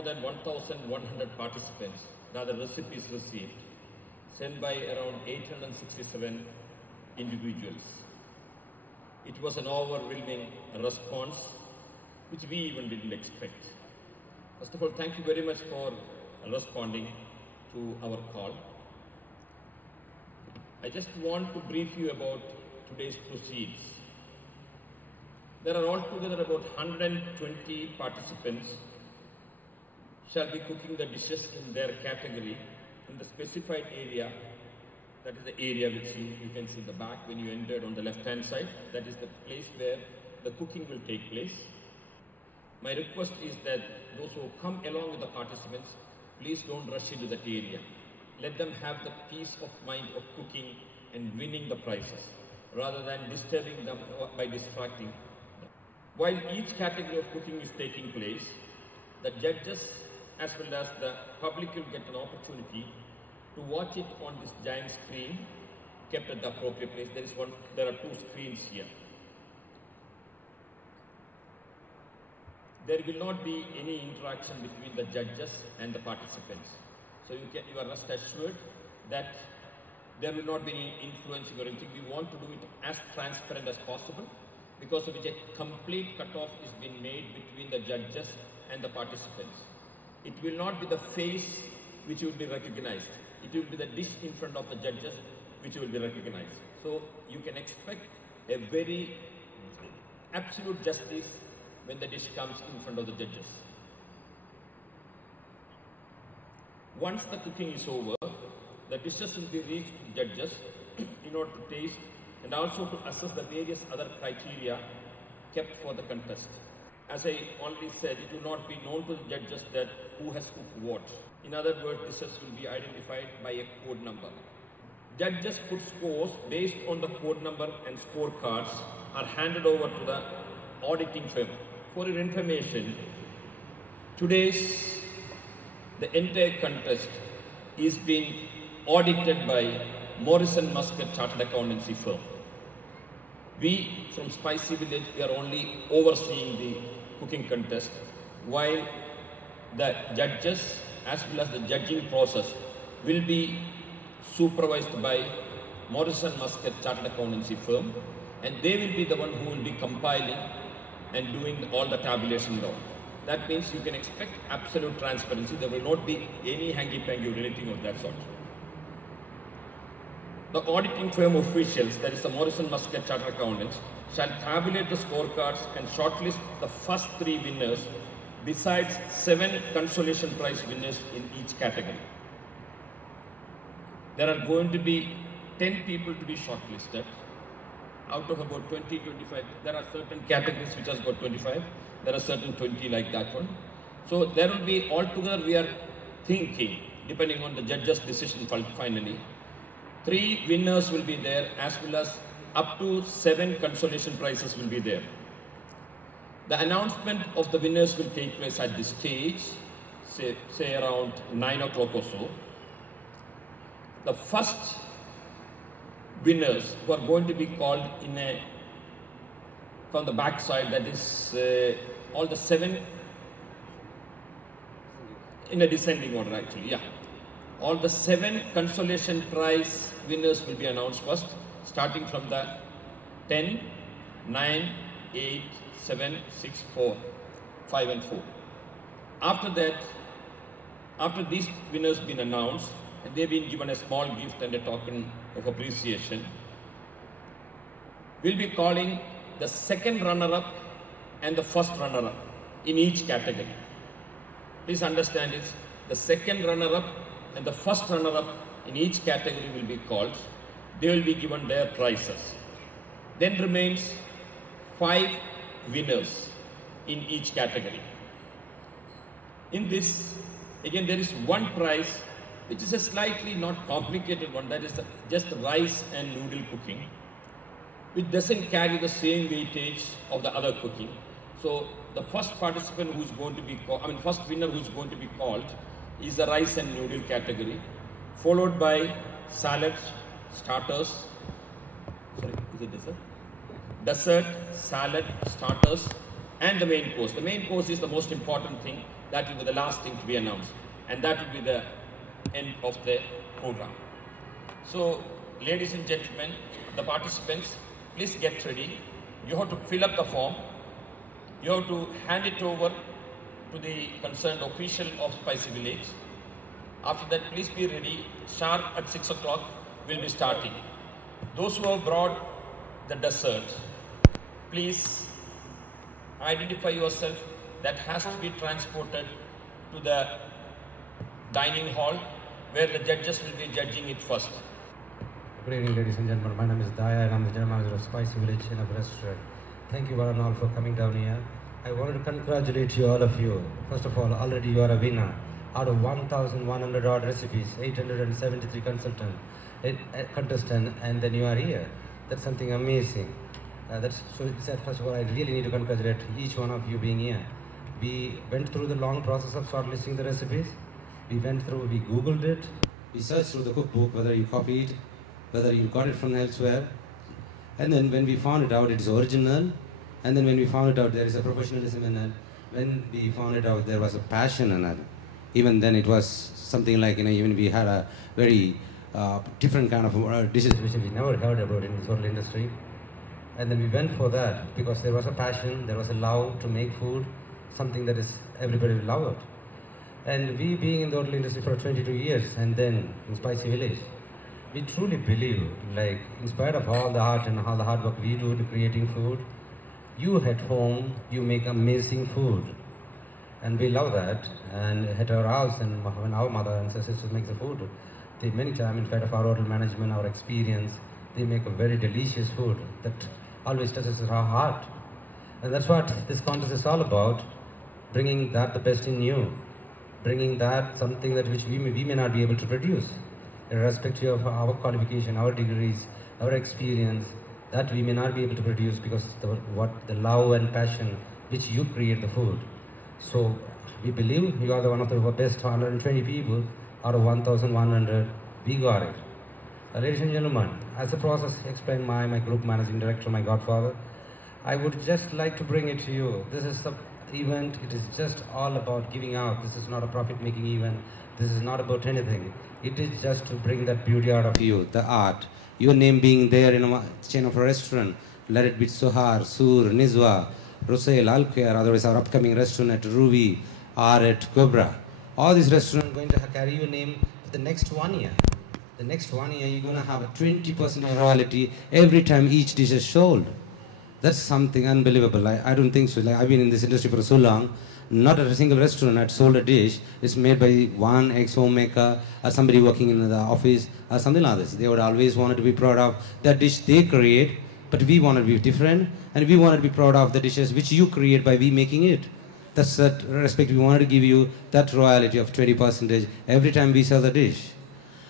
more than 1,100 participants, rather recipes received, sent by around 867 individuals. It was an overwhelming response, which we even didn't expect. First of all, thank you very much for responding to our call. I just want to brief you about today's proceeds. There are altogether about 120 participants shall be cooking the dishes in their category in the specified area. That is the area which you can see in the back when you entered on the left-hand side. That is the place where the cooking will take place. My request is that those who come along with the participants, please don't rush into that area. Let them have the peace of mind of cooking and winning the prizes, rather than disturbing them by distracting them. While each category of cooking is taking place, the judges as well as the public will get an opportunity to watch it on this giant screen kept at the appropriate place. There are two screens here. There will not be any interaction between the judges and the participants. So you are rest assured that there will not be any influencing or anything. We want to do it as transparent as possible, because of which a complete cutoff is being made between the judges and the participants. It will not be the face which will be recognized. It will be the dish in front of the judges which will be recognized. So you can expect a very absolute justice when the dish comes in front of the judges. Once the cooking is over, the dishes will be reached to the judges in order to taste and also to assess the various other criteria kept for the contest. As I already said, it will not be known to the judges that who has cooked what. In other words, dishes will be identified by a code number. Judges put scores based on the code number, and scorecards are handed over to the auditing firm. For your information, the entire contest is being audited by Morrison Muscat Chartered Accountancy firm. We from Spicy Village, we are only overseeing the cooking contest, while the judges as well as the judging process will be supervised by Morrison Muscat Chartered Accountancy firm, and they will be the one who will be compiling and doing all the tabulation and all. That means you can expect absolute transparency. There will not be any hanky-panky or anything of that sort. The auditing firm officials, that is the Morrison Muscat Chartered Accountants, shall tabulate the scorecards and shortlist the first 3 winners, besides 7 consolation prize winners in each category. There are going to be 10 people to be shortlisted. Out of about 20, 25, there are certain categories which has got 25. There are certain 20 like that one. So there will be altogether, we are thinking, depending on the judge's decision finally, 3 winners will be there, as well as up to 7 consolation prizes will be there. The announcement of the winners will take place at this stage, say around 9 o'clock or so. The first winners who are going to be called from the back side, that is all the 7 in a descending order actually, yeah. All the 7 consolation prize winners will be announced first, starting from the 10, 9, 8, 7, 6, 4, 5 and 4. After that, after these winners been announced and they've been given a small gift and a token of appreciation, we'll be calling the second runner-up and the first runner-up in each category. Please understand this, the second runner-up and the first runner-up in each category will be called. They will be given their prizes. Then remains 5 winners in each category. In this, again, there is one prize which is a slightly not complicated one, that is just rice and noodle cooking, which doesn't carry the same weightage of the other cooking. So the first participant who is going to be called, first winner who is going to be called is the rice and noodle category, followed by salads, starters, sorry, is it dessert? Dessert, salad, starters, and the main course. The main course is the most important thing. That will be the last thing to be announced, and that will be the end of the program. So, ladies and gentlemen, the participants, please get ready. You have to fill up the form. You have to hand it over to the concerned official of Spicy Village. After that, please be ready. Sharp at 6 o'clock, we'll be starting. Those who have brought the dessert, please identify yourself. That has to be transported to the dining hall where the judges will be judging it first. Good evening, ladies and gentlemen. My name is Daya and I'm the general manager of Spicy Village in a restaurant. Thank you one and all for coming down here. I wanted to congratulate you, all of you. First of all, already you are a winner. Out of 1,100 odd recipes, 873 contestants, and then you are here. That's something amazing. First of all, I really need to congratulate each one of you being here. We went through the long process of shortlisting the recipes. We Googled it. We searched through the cookbook, whether you copied, whether you got it from elsewhere. And then when we found it out, it is original. And then when we found it out, there is a professionalism in it. When we found it out, there was a passion in it. Even then, it was something like, even we had a very different kind of dishes which we never heard about in this hotel industry. And then we went for that because there was a passion, there was a love to make food, something that is everybody will love it. And we being in the hotel industry for 22 years and then in Spicy Village, we truly believe, like, in spite of all the art and all the hard work we do in creating food, you at home, you make amazing food. And we love that. And at our house, and when our mother and sisters make the food, they many times, in spite of our hotel management, our experience, they make a very delicious food that always touches our heart. And that's what this contest is all about, bringing that the best in you, bringing that something that which we may not be able to produce, irrespective of our qualification, our degrees, our experience, that we may not be able to produce because the love and passion which you create the food. So we believe you are the one of the best 120 people out of 1,100. We got it. Ladies and gentlemen, as the process explained by my group managing director, my godfather, I would just like to bring it to you. This is the event. It is just all about giving out. This is not a profit-making event. This is not about anything. It is just to bring that beauty out of you, the art. Your name being there in a chain of a restaurant, let it be Sohar, Sur, Nizwa, Rusayl, Alquer, otherwise our upcoming restaurant at Ruby, or at Cobra. All these restaurants are going to carry your name for the next 1 year. The next 1 year, you're going to have a 20% royalty every time each dish is sold. That's something unbelievable. I don't think so. Like, I've been in this industry for so long. Not a single restaurant had sold a dish. It's made by one ex-homemaker or somebody working in the office or something like this. They would always want to be proud of that dish they create, but we want to be different, and we want to be proud of the dishes which you create by we making it. That's that respect. We wanted to give you that royalty of 20% every time we sell the dish.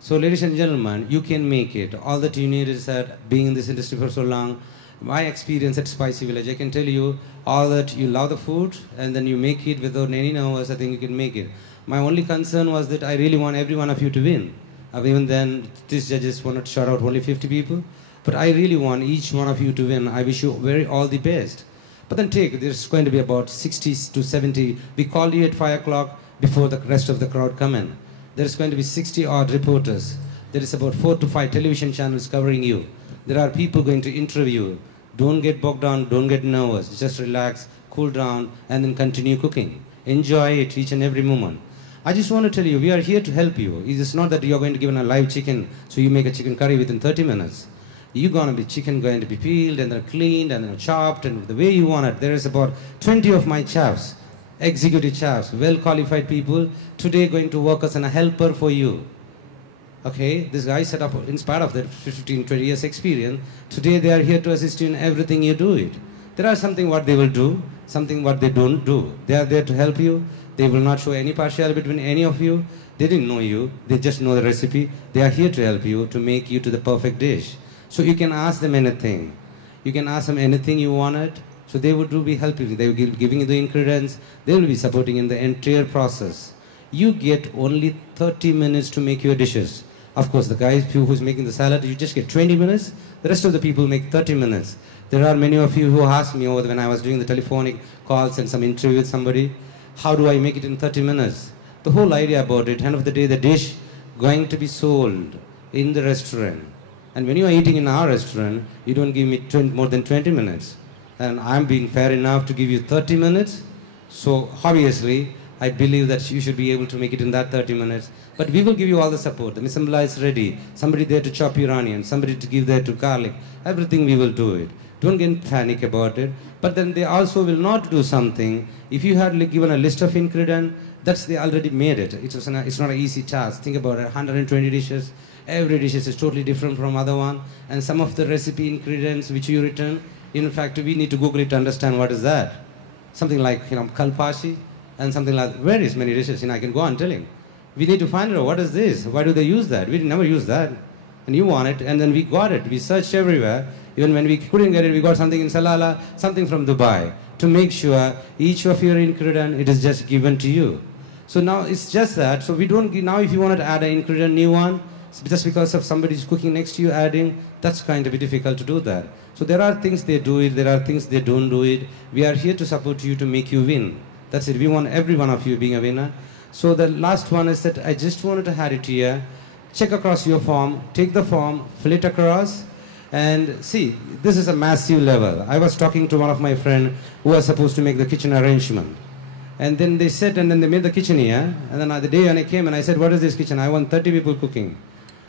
So, ladies and gentlemen, you can make it. All that you need is that being in this industry for so long, my experience at Spicy Village, I can tell you all that you love the food and then you make it without any nervous. I think you can make it. My only concern was that I really want every one of you to win. Even then, these judges wanted to shout out only 50 people. But I really want each one of you to win. I wish you all the best. But then there's going to be about 60 to 70. We called you at 5 o'clock before the rest of the crowd come in. There's going to be 60 odd reporters. There is about 4 to 5 television channels covering you. There are people going to interview. Don't get bogged down, don't get nervous. Just relax, cool down, and then continue cooking. Enjoy it each and every moment. I just want to tell you, we are here to help you. It's not that you're going to give a live chicken, so you make a chicken curry within 30 minutes. You're going to be chicken going to be peeled and then cleaned and then chopped and the way you want it. There is about 20 of my chefs, executive chefs, well-qualified people, today going to work as a helper for you. Okay, this guy set up, in spite of their 15, 20 years experience, today they are here to assist you in everything you do it. There are something what they will do, something what they don't do. They are there to help you. They will not show any partiality between any of you. They didn't know you. They just know the recipe. They are here to help you, to make you to the perfect dish. So you can ask them anything. You can ask them anything you wanted. So they would be helping you. They will be giving you the ingredients. They will be supporting in the entire process. You get only 30 minutes to make your dishes. Of course, the guy who's making the salad, you just get 20 minutes. The rest of the people make 30 minutes. There are many of you who asked me when I was doing the telephonic calls and some interview with somebody, how do I make it in 30 minutes? The whole idea about it, end of the day, the dish going to be sold in the restaurant. And when you are eating in our restaurant, you don't give me more than 20 minutes. And I'm being fair enough to give you 30 minutes. So obviously, I believe that you should be able to make it in that 30 minutes. But we will give you all the support. The mise en place is ready. Somebody there to chop your onions. Somebody to give there to garlic. Everything we will do it. Don't get panic about it. But then they also will not do something. If you had given a list of ingredients, they already made it. It's not an easy task. Think about it, 120 dishes. Every dish is totally different from other one. And some of the recipe ingredients which you written, in fact, we need to Google it to understand what is that. Something like, kalpashi and something like, where is many dishes? I can go on telling. We need to find out what is this? Why do they use that? We never use that. And you want it, and then we got it. We searched everywhere. Even when we couldn't get it, we got something in Salalah, something from Dubai, to make sure each of your ingredient, it is just given to you. So now it's just that. So we don't, now if you wanted to add an ingredient, new one, just because of somebody's cooking next to you adding, that's going to be difficult to do that. So there are things they do it, there are things they don't do it. We are here to support you to make you win. That's it. We want every one of you being a winner. So the last one is that I just wanted to add it here. Check across your form, take the form, fill it across, and see, this is a massive level. I was talking to one of my friends who was supposed to make the kitchen arrangement. And then they said, and then they made the kitchen here. And then the day when I came and I said, what is this kitchen? I want 30 people cooking.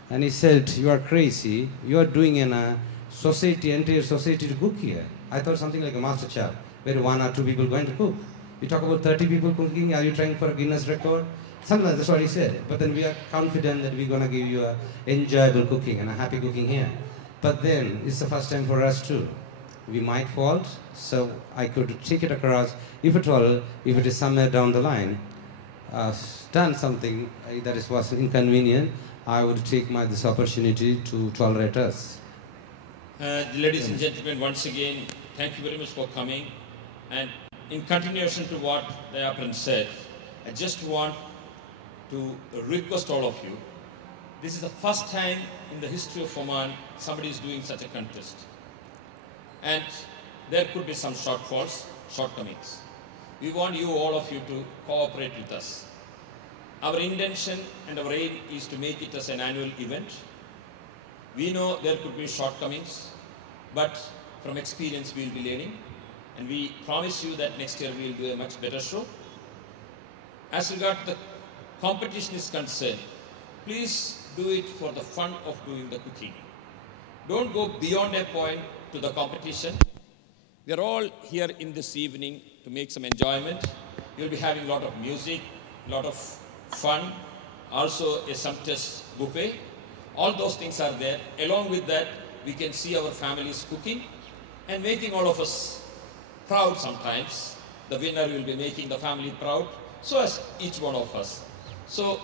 And he said, you are crazy. You are doing in a society, entire society to cook here. I thought something like a master chef, where 1 or 2 people going to cook. You talk about 30 people cooking, are you trying for a Guinness record? Something like that's what he said. But then we are confident that we're going to give you a enjoyable cooking and a happy cooking here. But then it's the first time for us too. We might fault, so I could take it across. If at all, if it is somewhere down the line, done something that was inconvenient, I would take this opportunity to tolerate us. Ladies and gentlemen, once again, thank you very much for coming. And in continuation to what the apprentice said, I just want to request all of you. This is the first time in the history of Oman somebody is doing such a contest. And there could be some shortcomings. We want you, all of you, to cooperate with us. Our intention and our aim is to make it as an annual event. We know there could be shortcomings, but from experience we will be learning. And we promise you that next year we will do a much better show. As regard to the competition is concerned, please do it for the fun of doing the cooking. Don't go beyond a point to the competition. We are all here in this evening to make some enjoyment. You'll be having a lot of music, a lot of fun, also a sumptuous buffet. All those things are there. Along with that, we can see our families cooking and making all of us proud sometimes. The winner will be making the family proud, so as each one of us. So